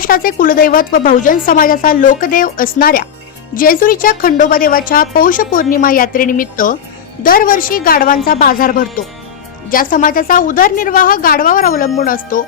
महाराष्ट्राचे कुलदैवत व बहुजन समाजाचा लोकदेव असणाऱ्या जेजुरीच्या खंडोबा देवाच्या पौष पौर्णिमा यात्रेनिमित्त दरवर्षी गाढवांचा बाजार भरतो. ज्या समाजाचा उदरनिर्वाह गाढवावर अवलंबून असतो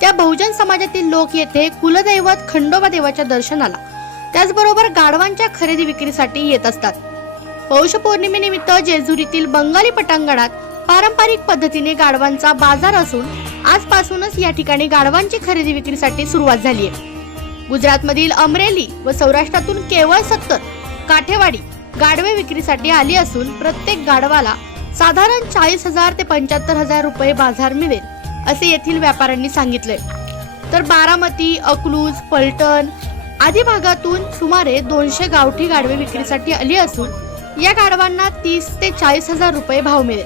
त्या बहुजन समाजातील लोक येथे कुलदैवत खंडोबा देवाच्या दर्शनाला त्याचबरोबर गाढवांच्या खरेदी विक्रीसाठी येत असतात. पौष पौर्णिमेनिमित्त जेजुरीतील बंगाली पटांगणात पारंपरिक पद्धतीने गाढवांचा बाजार असून आजपासूनच या ठिकाणी गाढवांची खरेदी विक्रीसाठी सुरुवात झाली आहे. गुजरातमधील अमरेली व सौराष्ट्रातून केवळ सत्तर काठेवाडी गाढवे विक्रीसाठी आली असून प्रत्येक गाढवाला साधारण चाळीस हजार ते पंच्याहत्तर हजार रुपये बाजार मिळेल असे येथील व्यापाऱ्यांनी सांगितले तर बारामती अकलूज पलटण आदी भागातून सुमारे दोनशे गावठी गाढवे विक्रीसाठी आली असून या गाढवांना तीस ते चाळीस हजार रुपये भाव मिळेल.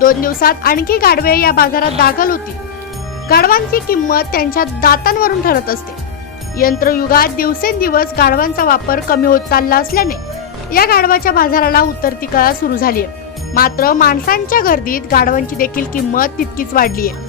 दोन दिवसात आणखी गाढवे या बाजारात दाखल होती गाढवांची किंमत त्यांच्या दातांवरून ठरत असते. यंत्रयुगात दिवसेंदिवस गाढवांचा वापर कमी होत चालला असल्याने या गाढवाच्या बाजाराला उतरती कळा सुरू झाली आहे मात्र माणसांच्या गर्दीत गाढवांची देखील किंमत तितकीच वाढली आहे